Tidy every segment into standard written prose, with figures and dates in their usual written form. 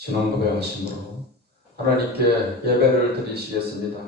신앙 고백하심으로 하나님께 예배를 드리시겠습니다.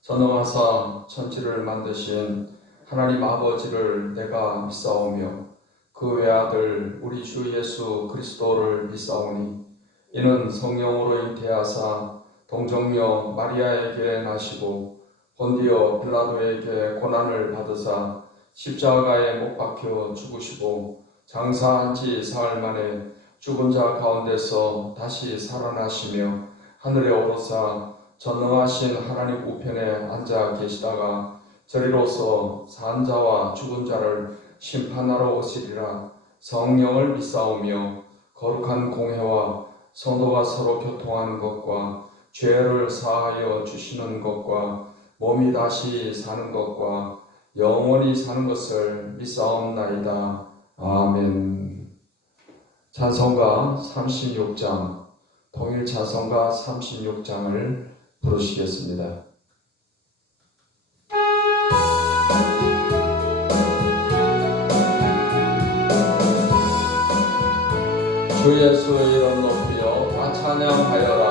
전능하사 천지를 만드신 하나님 아버지를 내가 믿사오며 그 외아들 우리 주 예수 그리스도를 믿사오니 이는 성령으로 잉태하사 동정녀 마리아에게 나시고 본디오 빌라도에게 고난을 받으사 십자가에 못 박혀 죽으시고 장사한 지 사흘 만에 죽은 자 가운데서 다시 살아나시며 하늘에 오르사 전능하신 하나님 우편에 앉아 계시다가 저리로서 산 자와 죽은 자를 심판하러 오시리라. 성령을 믿사오며 거룩한 공회와 성도가 서로 교통하는 것과 죄를 사하여 주시는 것과 몸이 다시 사는 것과 영원히 사는 것을 믿사옵나이다. 아멘. 찬송가 36장, 통일 찬송가 36장을 부르시겠습니다. 주 예수의 이름 높이여 다 찬양하여라.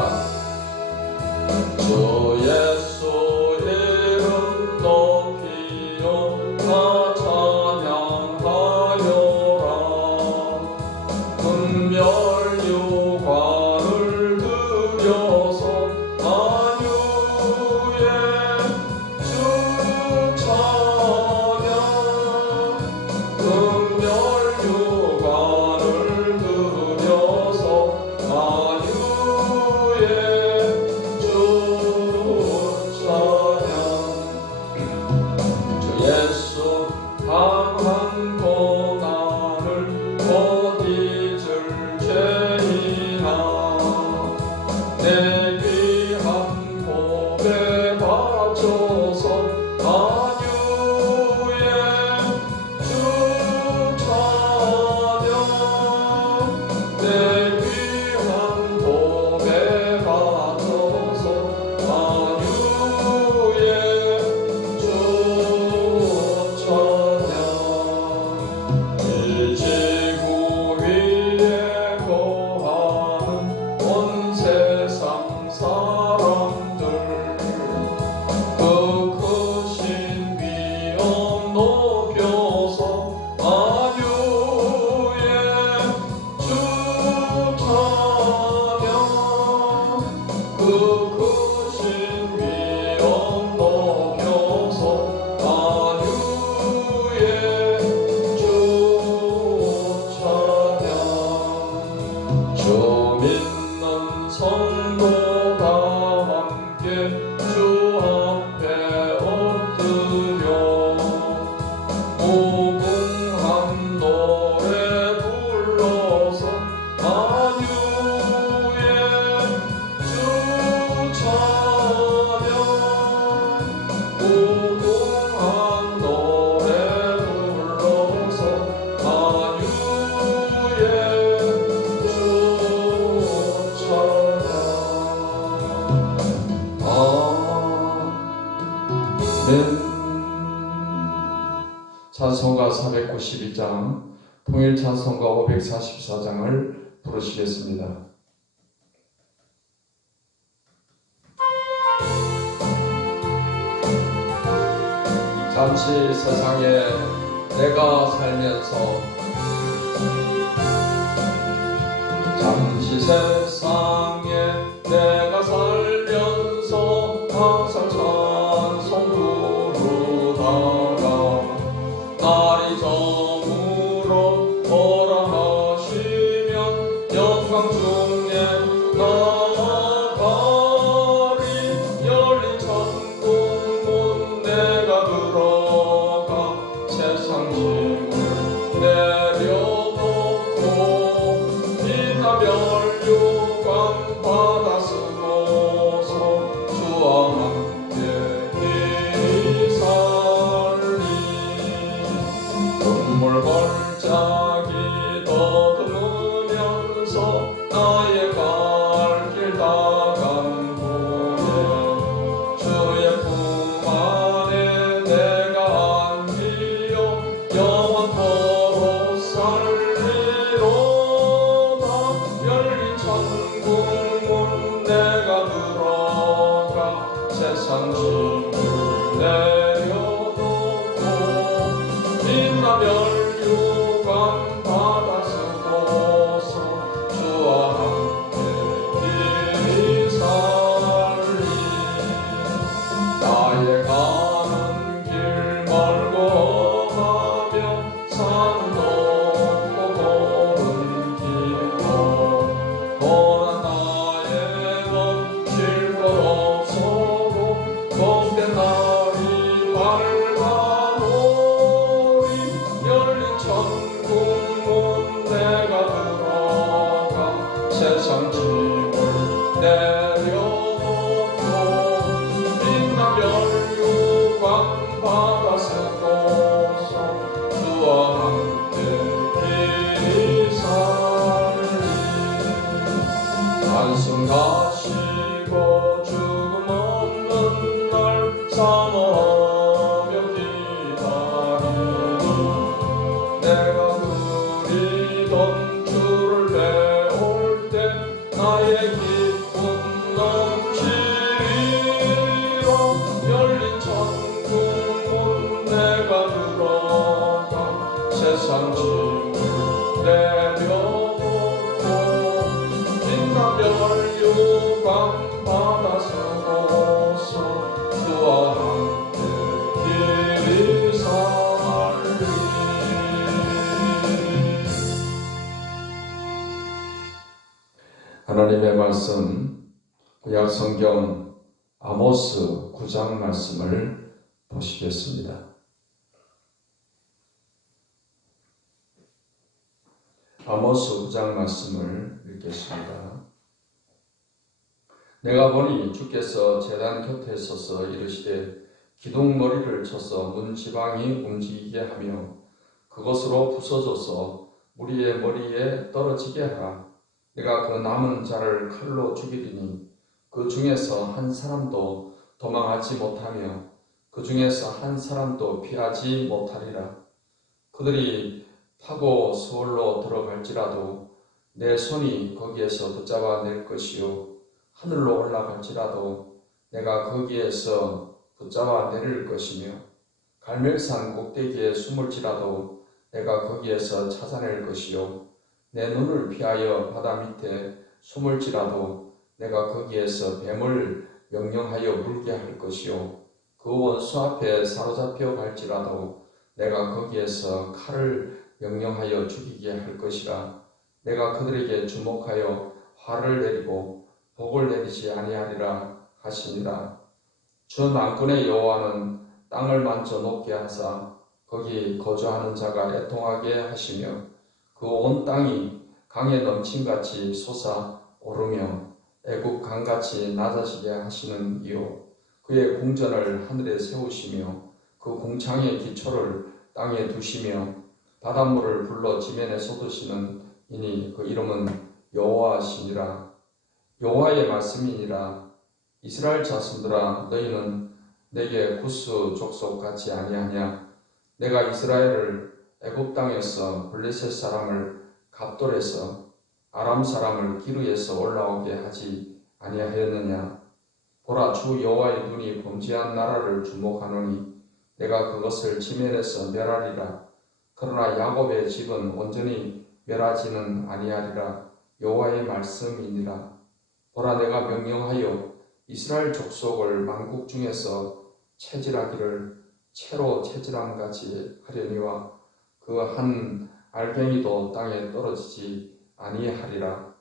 주 예수 이름 높이여 다 찬양하여라. 금멸유관을 들여서 안유에 주 찬양. 금멸유관을 들여서 안유에 주 찬양. 주 예수 강한 고난을 못 잊을 죄이나 내 귀한 법에 바쳐서 안유에 주 찬양. 내 귀한 법에 바쳐서 안유에 주 찬양. 이 지구 위에 거하는 온 세상 사람들 그 크신 위엄 높여서 안유에 주 찬양. 그 크신 위엄 높여서 안유에 주 찬양. 주 믿는 성도가 함께 주 앞에 엎드려 무궁한 노래 불러서 안유에 주 찬양. 무궁한 노래 불러서 안유에 주 찬양. 아멘. 찬송가 492장, 통일 찬송가 544장을 부르시겠습니다. 잠시 세상에 내가 살면서 잠시 세상에 내가 살면서 항상 찬송 부르다가 날이 저물어 오라 하시면 영광 중에 나아가리. 열린 천국 문 내가 들어가 세상 짐을 내려놓고 빛나 멸류관 받아 쓰고서 주와 함께 살리. 눈물 골짜기 더듬으면서 나의 갈 길 나간 후에 주의 품 안에 내가 안기어 영원토록 살리로다. 열린 천국 세상 짐을 내려놓고 빛나며 유광 받아 쓰고서 주와 함께 길이 살리 한숨 가시고 죽음 없는 날 사모하며 기다리니 내가 그리던 주를 배울 때 나의 기쁨 넘치리라 열린 천국 문 내가 들어가 세상 짐을 내려놓고 빛나며 유광 받아 쓰고서 주와 함께 길이 살리 하나님의 말씀 구약 성경 아모스 9장 말씀을 보시겠습니다. 아모스 9장 말씀을 읽겠습니다. 내가 보니 주께서 제단 곁에 서서 이르시되 기둥머리를 쳐서 문 지방이 움직이게 하며 그것으로 부서져서 무리의 머리에 떨어지게 하라. 내가 그 남은 자를 칼로 죽이리니 그 중에서 한 사람도 도망하지 못하며 그 중에서 한 사람도 피하지 못하리라. 그들이 타고 서울로 들어갈지라도 내 손이 거기에서 붙잡아 낼 것이요 하늘로 올라갈지라도 내가 거기에서 붙잡아 내릴 것이며 갈멜산 꼭대기에 숨을지라도 내가 거기에서 찾아낼 것이요 내 눈을 피하여 바다 밑에 숨을지라도 내가 거기에서 뱀을 명령하여 물게 할 것이요 그 원수 앞에 사로잡혀 갈지라도 내가 거기에서 칼을 명령하여 죽이게 할 것이라. 내가 그들에게 주목하여 화를 내리고 복을 내리지 아니하리라 하시니라. 주 만군의 여호와는 땅을 만져 높게 하사 거기 거주하는 자가 애통하게 하시며 그 온 땅이 강에 넘침같이 솟아 오르며 애국 강같이 낮아지게 하시는 이요 그의 궁전을 하늘에 세우시며 그 궁창의 기초를 땅에 두시며 바닷물을 불러 지면에 쏟으시는 이니 그 이름은 여호와시니라. 여호와의 말씀이니라. 이스라엘 자손들아 너희는 내게 구스 족속 같이 아니하냐. 내가 이스라엘을 애굽 땅에서 블레셋 사람을 갑돌에서 아람 사람을 기르에서 올라오게 하지 아니하였느냐. 보라 주 여호와의 눈이 범죄한 나라를 주목하노니 내가 그것을 지면에서 멸하리라. 그러나 야곱의 집은 온전히 멸하지는 아니하리라. 여호와의 말씀이니라. 보라 내가 명령하여 이스라엘 족속을 만국 중에서 채질하기를 채로 채질함같이 하려니와 그 한 알갱이도 땅에 떨어지지 아니하리라.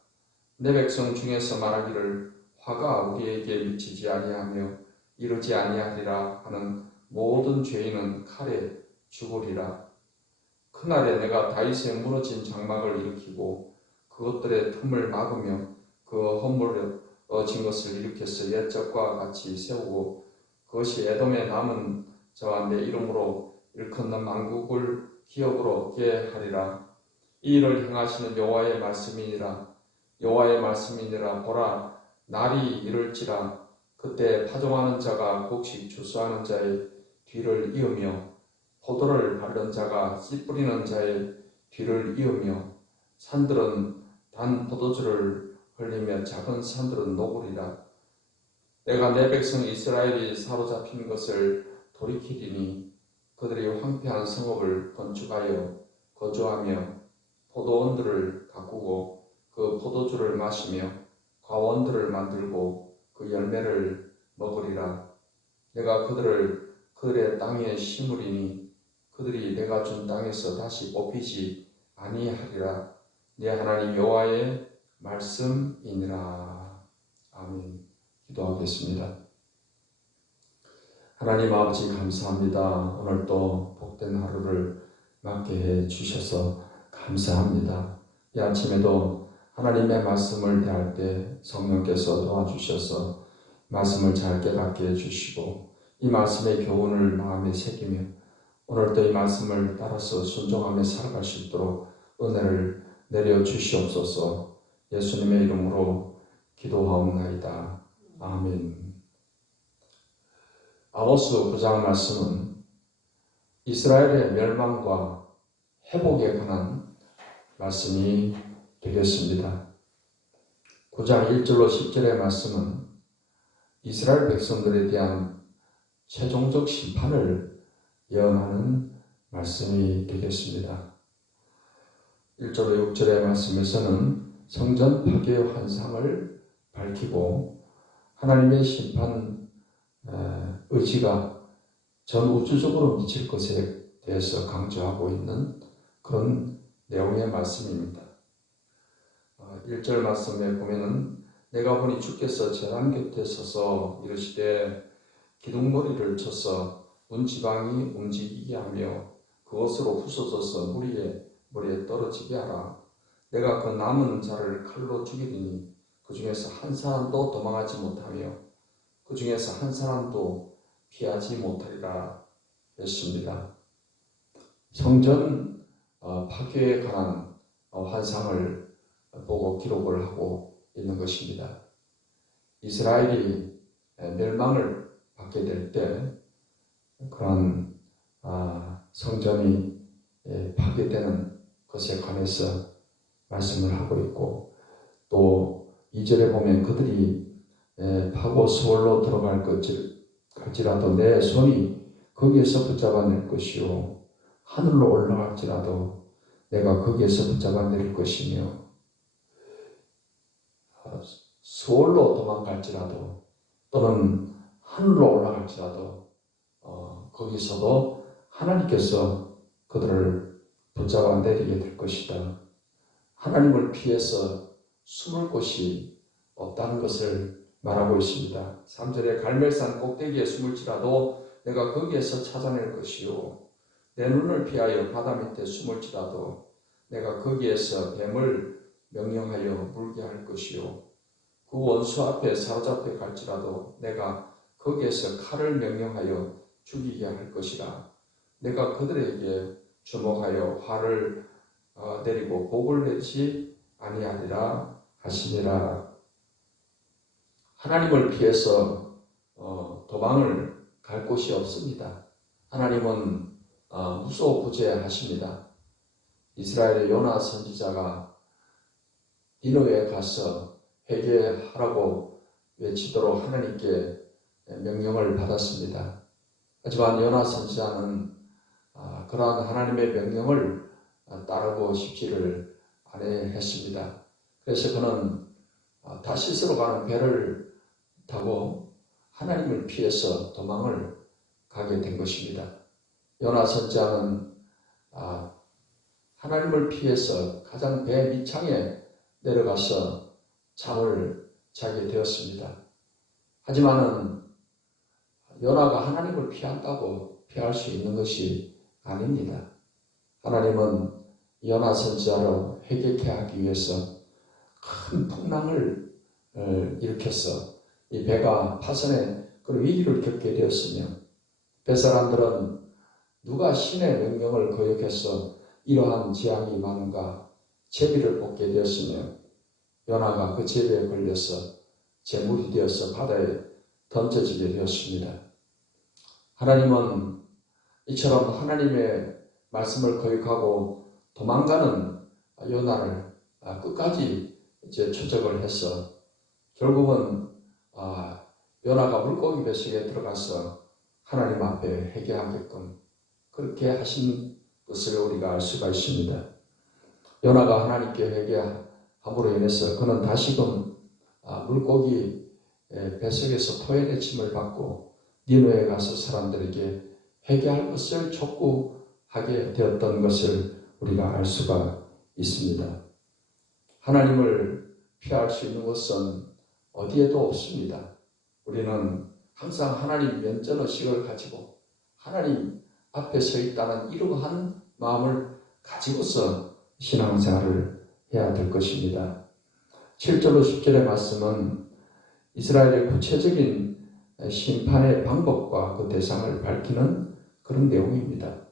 내 백성 중에서 말하기를 화가 우리에게 미치지 아니하며 이르지 아니하리라 하는 모든 죄인은 칼에 죽으리라. 그날에 내가 다윗의 무너진 장막을 일으키고 그것들의 틈을 막으며 그 허물어진 것을 일으켜서 옛적과 같이 세우고 그것이 에돔에 남은 자와 내 이름으로 일컫는 만국을 기업으로 얻게 하리라. 이 일을 행하시는 여호와의 말씀이니라. 여호와의 말씀이니라. 보라 날이 이를지라. 그때 파종하는 자가 곡식 추수하는 자의 뒤를 이으며 포도를 밟는 자가 씨 뿌리는 자의 뒤를 이으며 산들은 단 포도주를 흘리며 작은 산들은 녹으리라. 내가 내 백성 이스라엘이 사로잡힌 것을 돌이키리니 그들이 황폐한 성읍을 건축하여 거주하며 포도원들을 가꾸고 그 포도주를 마시며 과원들을 만들고 그 열매를 먹으리라. 내가 그들의 땅에 심으리니 그들이 내가 준 땅에서 다시 뽑히지 아니하리라. 내 하나님 여호와의 말씀이니라. 아멘. 기도하겠습니다. 하나님 아버지 감사합니다. 오늘도 복된 하루를 맞게 해 주셔서 감사합니다. 이 아침에도 하나님의 말씀을 대할 때 성령께서 도와주셔서 말씀을 잘 깨닫게 해주시고 이 말씀의 교훈을 마음에 새기며 오늘도 이 말씀을 따라서 순종하며 살아갈 수 있도록 은혜를 내려주시옵소서. 예수님의 이름으로 기도하옵나이다. 아멘. 아모스 9장 말씀은 이스라엘의 멸망과 회복에 관한 말씀이 되겠습니다. 9장 1절로 10절의 말씀은 이스라엘 백성들에 대한 최종적 심판을 예언하는 말씀이 되겠습니다. 1절로 6절의 말씀에서는 성전 파괴의 환상을 밝히고 하나님의 심판 의지가 전 우주적으로 미칠 것에 대해서 강조하고 있는 그런 내용의 말씀입니다. 1절 말씀에 보면은 내가 보니 주께서 제단 곁에 서서 이르시되 기둥머리를 쳐서 문지방이 움직이게 하며 그것으로 부서져서 머리에 떨어지게 하라. 내가 그 남은 자를 칼로 죽이리니 그 중에서 한 사람도 도망하지 못하며 그 중에서 한 사람도 피하지 못하리라 했습니다. 성전 파괴에 관한 환상을 보고 기록을 하고 있는 것입니다. 이스라엘이 멸망을 받게 될 때 그런 성전이 파괴되는 것에 관해서 말씀을 하고 있고 또 2절에 보면 그들이 파고 수월로 들어갈 것일지라도 내 손이 거기에서 붙잡아낼 것이요 하늘로 올라갈지라도 내가 거기에서 붙잡아낼 것이며 수월로 도망갈지라도 또는 하늘로 올라갈지라도 거기서도 하나님께서 그들을 붙잡아 내리게 될 것이다. 하나님을 피해서 숨을 곳이 없다는 것을 말하고 있습니다. 3절에 갈멜산 꼭대기에 숨을지라도 내가 거기에서 찾아낼 것이요 내 눈을 피하여 바다 밑에 숨을지라도 내가 거기에서 뱀을 명령하여 물게 할 것이요 그 원수 앞에 사로잡혀 갈지라도 내가 거기에서 칼을 명령하여 죽이게 할 것이라. 내가 그들에게 주목하여 화를 내리고 복을 내지 아니하리라 하시니라. 하나님을 피해서 도망을 갈 곳이 없습니다. 하나님은 무소부재하십니다. 이스라엘의 요나 선지자가 니느웨에 가서 회개하라고 외치도록 하나님께 명령을 받았습니다. 하지만 요나 선지자는 그러한 하나님의 명령을 따르고 싶지를 않아했습니다. 그래서 그는 다시스로 가는 배를 타고 하나님을 피해서 도망을 가게 된 것입니다. 요나 선지자는 하나님을 피해서 가장 배 밑창에 내려가서 잠을 자게 되었습니다. 하지만은 요나가 하나님을 피한다고 피할 수 있는 것이 아닙니다. 하나님은 요나 선지자로 회개케 하기 위해서 큰 풍랑을 일으켜서 이 배가 파선에 그런 위기를 겪게 되었으며 뱃사람들은 누가 신의 명령을 거역해서 이러한 재앙이 많은가 제비를 뽑게 되었으며 요나가 그 제비에 걸려서 제물이 되어서 바다에 던져지게 되었습니다. 하나님은 이처럼 하나님의 말씀을 거역하고 도망가는 요나를 끝까지 추적을 해서 결국은 요나가 물고기 뱃속에 들어가서 하나님 앞에 회개하게끔 그렇게 하신 것을 우리가 알 수가 있습니다. 요나가 하나님께 회개함으로 인해서 그는 다시금 물고기 뱃속에서 토해내침을 받고 니느웨에 가서 사람들에게 회개할 것을 촉구하게 되었던 것을 우리가 알 수가 있습니다. 하나님을 피할 수 있는 것은 어디에도 없습니다. 우리는 항상 하나님 면전의식을 가지고 하나님 앞에 서 있다는 이러한 마음을 가지고서 신앙생활을 해야 될 것입니다. 7절로 10절의 말씀은 이스라엘의 구체적인 심판의 방법과 그 대상을 밝히는 그런 내용입니다.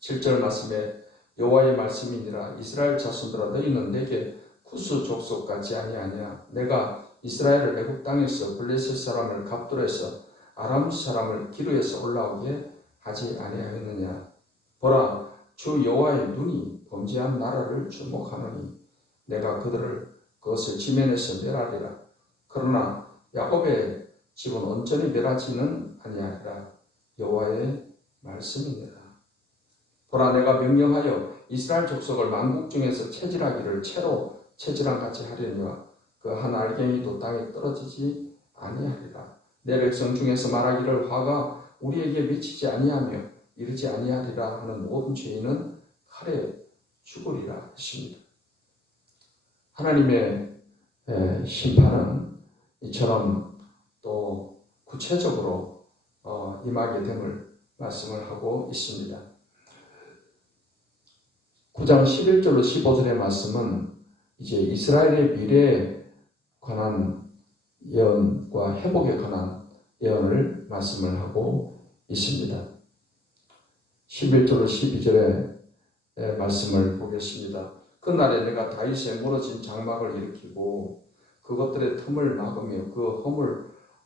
7절 말씀에 여호와의 말씀이니라 이스라엘 자손들아 너희는 내게 쿠스 족속 같지 아니하냐. 내가 이스라엘을 애굽 땅에서 블레셋 사람을 갑돌에서 아람 사람을 기르에서 올라오게 하지 아니하였느냐. 보라 주 여호와의 눈이 범죄한 나라를 주목하노니 내가 그것을 지면에서 멸하리라. 그러나 야곱의 집은 온전히 멸하지는 아니하리라. 여호와의 말씀이니라. 보라 내가 명령하여 이스라엘 족속을 만국 중에서 체질하기를 채로 체질한 같이 하려니와 그 한 알갱이도 땅에 떨어지지 아니하리라. 내 백성 중에서 말하기를 화가 우리에게 미치지 아니하며 이르지 아니하리라 하는 모든 죄인은 칼에 죽으리라 했습니다. 하나님의 심판은 이처럼 또 구체적으로 임하게 됨을 말씀을 하고 있습니다. 9장 11절로 15절의 말씀은 이제 이스라엘의 미래에 관한 예언과 회복에 관한 예언을 말씀을 하고 있습니다. 11절로 12절의 말씀을 보겠습니다. 그날에 내가 다윗의 무너진 장막을 일으키고 그것들의 틈을 막으며 그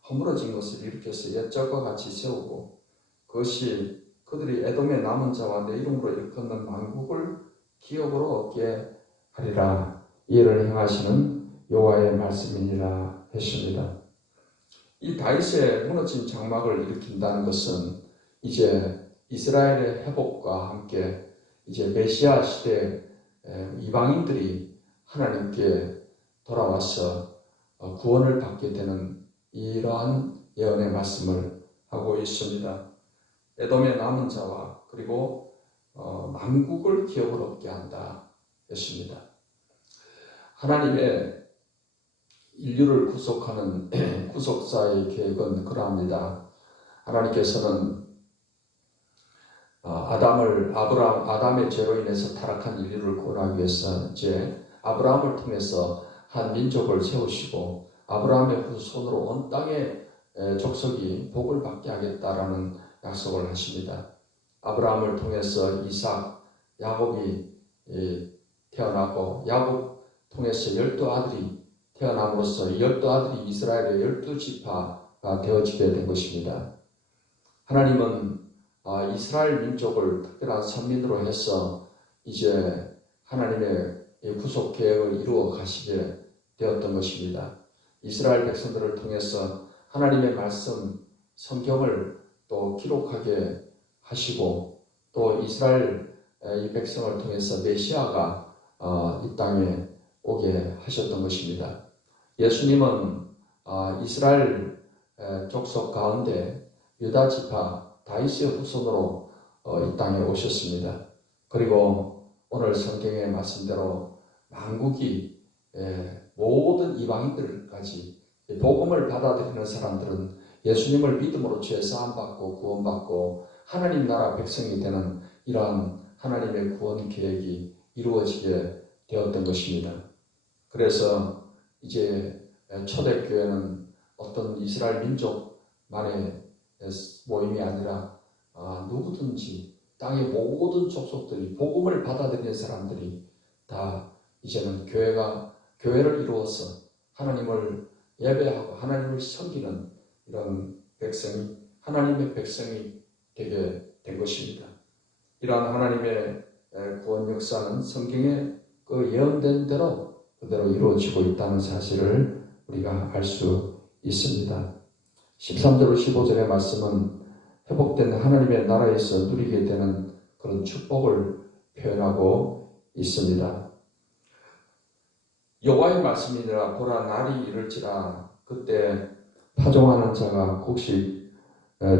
허물어진 것을 일으켜서 옛적과 같이 세우고 그것이 그들이 에돔의 남은 자와 내 이름으로 일컫는 만국을 기업으로 얻게 하리라. 이를 행하시는 여호와의 말씀이니라 했습니다. 이 다윗의 무너진 장막을 일으킨다는 것은 이제 이스라엘의 회복과 함께 이제 메시아 시대 이방인들이 하나님께 돌아와서 구원을 받게 되는 이러한 예언의 말씀을 하고 있습니다. 에돔의 남은 자와 그리고 만국을 기업으로 얻게 한다 했습니다. 하나님의 인류를 구속하는 구속사의 계획은 그러합니다. 하나님께서는 아담의 죄로 인해서 타락한 인류를 구원하기 위해서 이제 아브라함을 통해서 한 민족을 세우시고 아브라함의 후손으로 온 땅의 족속이 복을 받게 하겠다라는 약속을 하십니다. 아브라함을 통해서 이삭, 야곱이 태어나고 야곱 통해서 12아들이 태어남으로써 12아들이 이스라엘의 12지파가 되어지게 된 것입니다. 하나님은 이스라엘 민족을 특별한 선민으로 해서 이제 하나님의 구속 계획을 이루어 가시게 되었던 것입니다. 이스라엘 백성들을 통해서 하나님의 말씀, 성경을 또 기록하게 하시고 또 이스라엘 이 백성을 통해서 메시아가 이 땅에 오게 하셨던 것입니다. 예수님은 이스라엘 족속 가운데 유다 지파 다윗의 후손으로 이 땅에 오셨습니다. 그리고 오늘 성경의 말씀대로 만국이 모든 이방인들까지 복음을 받아들이는 사람들은 예수님을 믿음으로 죄 사함받고 구원받고 하나님 나라 백성이 되는 이러한 하나님의 구원 계획이 이루어지게 되었던 것입니다. 그래서 이제 초대교회는 어떤 이스라엘 민족만의 모임이 아니라 누구든지 땅의 모든 족속들이 복음을 받아들이는 사람들이 다 이제는 교회를 이루어서 하나님을 예배하고 하나님을 섬기는 이런 백성이 하나님의 백성이 되게 된 것입니다. 이러한 하나님의 구원 역사는 성경에 그 예언된 대로 그대로 이루어지고 있다는 사실을 우리가 알 수 있습니다. 13절 15절의 말씀은 회복된 하나님의 나라에서 누리게 되는 그런 축복을 표현하고 있습니다. 여호와의 말씀이니라. 보라 날이 이를지라. 그때 파종하는 자가 곡식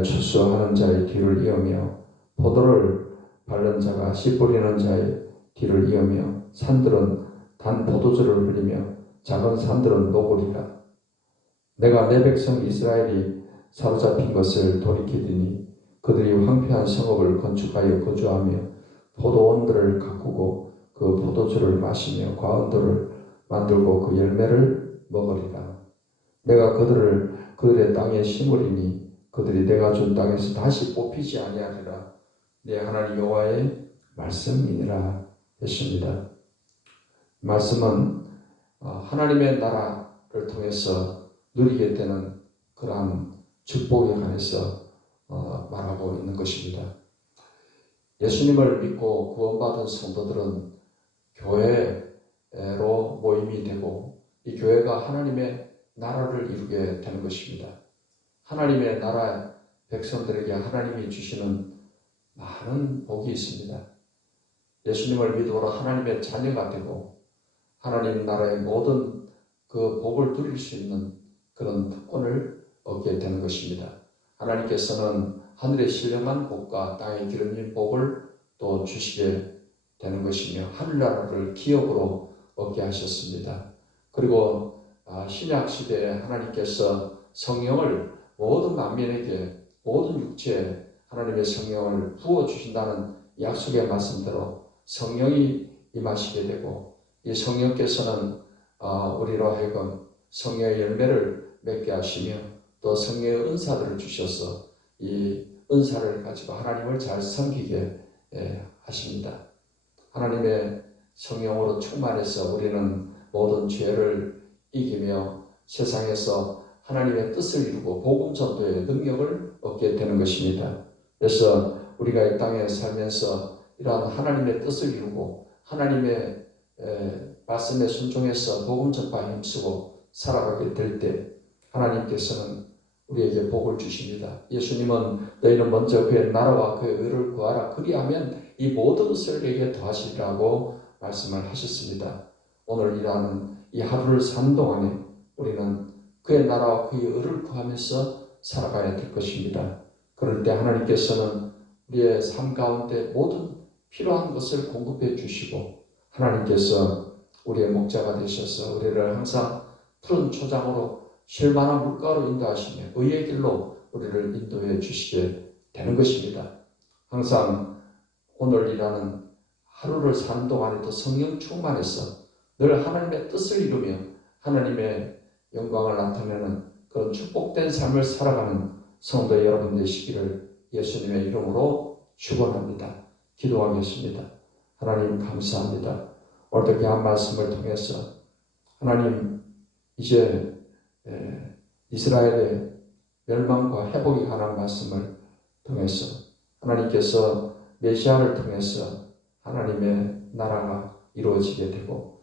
추수하는 자의 뒤를 이으며 포도를 밟는 자가 씨 뿌리는 자의 뒤를 이으며 산들은 단 포도주를 흘리며 작은 산들은 녹으리라. 내가 내 백성 이스라엘이 사로잡힌 것을 돌이키더니 그들이 황폐한 성읍을 건축하여 거주하며 포도원들을 가꾸고 그 포도주를 마시며 과은들을 만들고 그 열매를 먹으리라. 내가 그들의 땅에 심으리니 그들이 내가 준 땅에서 다시 뽑히지 아니하리라. 내 하나님 여호와의 말씀이니라 했습니다. 말씀은 하나님의 나라를 통해서 누리게 되는 그러한 축복에 관해서 말하고 있는 것입니다. 예수님을 믿고 구원받은 성도들은 교회로 모임이 되고 이 교회가 하나님의 나라를 이루게 되는 것입니다. 하나님의 나라 백성들에게 하나님이 주시는 많은 복이 있습니다. 예수님을 믿음으로 하나님의 자녀가 되고 하나님 나라의 모든 그 복을 누릴 수 있는 그런 특권을 얻게 되는 것입니다. 하나님께서는 하늘의 신령한 복과 땅의 기름진 복을 또 주시게 되는 것이며 하늘나라를 기업으로 얻게 하셨습니다. 그리고 신약 시대에 하나님께서 성령을 모든 만민에게 모든 육체에 하나님의 성령을 부어주신다는 약속의 말씀대로 성령이 임하시게 되고 이 성령께서는 우리로 하여금 성령의 열매를 맺게 하시며 또 성령의 은사들을 주셔서 이 은사를 가지고 하나님을 잘 섬기게 하십니다. 하나님의 성령으로 충만해서 우리는 모든 죄를 이기며 세상에서 하나님의 뜻을 이루고 복음 전도의 능력을 얻게 되는 것입니다. 그래서 우리가 이 땅에 살면서 이러한 하나님의 뜻을 이루고 하나님의 말씀에 순종해서 복음 전파에 힘쓰고 살아가게 될 때 하나님께서는 우리에게 복을 주십니다. 예수님은 너희는 먼저 그의 나라와 그의 의를 구하라. 그리하면 이 모든 것을 너희에게 더하시리라고 말씀을 하셨습니다. 오늘 일하는 이 하루를 사는 동안에 우리는 그의 나라와 그의 의를 구하면서 살아가야 될 것입니다. 그럴 때 하나님께서는 우리의 삶 가운데 모든 필요한 것을 공급해 주시고 하나님께서 우리의 목자가 되셔서 우리를 항상 푸른 초장으로 쉴만한 물가로 인도하시며 의의 길로 우리를 인도해 주시게 되는 것입니다. 항상 오늘이라는 하루를 사는 동안에도 성령 충만해서 늘 하나님의 뜻을 이루며 하나님의 영광을 나타내는 그런 축복된 삶을 살아가는 성도 여러분 되시기를 예수님의 이름으로 축원합니다. 기도하겠습니다. 하나님 감사합니다. 오늘도 귀한 말씀을 통해서 하나님 이제 이스라엘의 멸망과 회복에 관한 말씀을 통해서 하나님께서 메시아를 통해서 하나님의 나라가 이루어지게 되고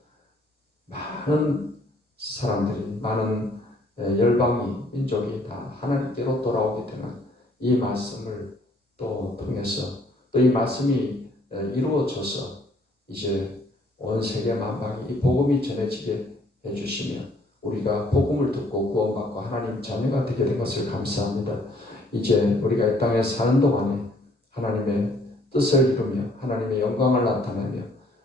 많은 사람들이 많은 열방이 민족이 다 하나님께로 돌아오게 되는 이 말씀을 또 통해서 또 이 말씀이 이루어져서 이제 온 세계 만방에 이 복음이 전해지게 해주시며 우리가 복음을 듣고 구원받고 하나님 자녀가 되게 된 것을 감사합니다. 이제 우리가 이 땅에 사는 동안에 하나님의 뜻을 이루며 하나님의 영광을 나타내며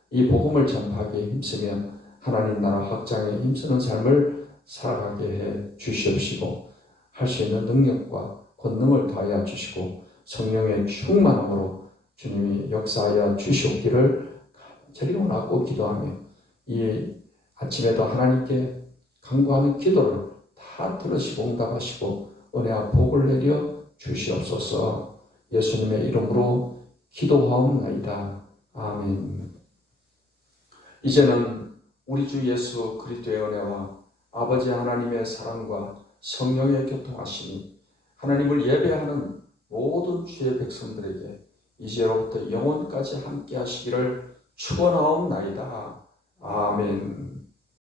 이 복음을 전파하기에 힘쓰며 하나님 나라 확장에 힘쓰는 삶을 살아가게 해 주시옵시고 할 수 있는 능력과 권능을 더하여 주시고 성령의 충만함으로 주님이 역사하여 주시옵기를 간절히 원하고 기도하며 이 아침에도 하나님께 간구하는 기도를 다 들으시고 응답하시고 은혜와 복을 내려 주시옵소서. 예수님의 이름으로 기도하옵나이다. 아멘. 이제는 우리 주 예수 그리스도의 은혜와 아버지 하나님의 사랑과 성령의 교통하심이 하나님을 예배하는 모든 주의 백성들에게 이제로부터 영원까지 함께 하시기를 축원하옵나이다. 아멘.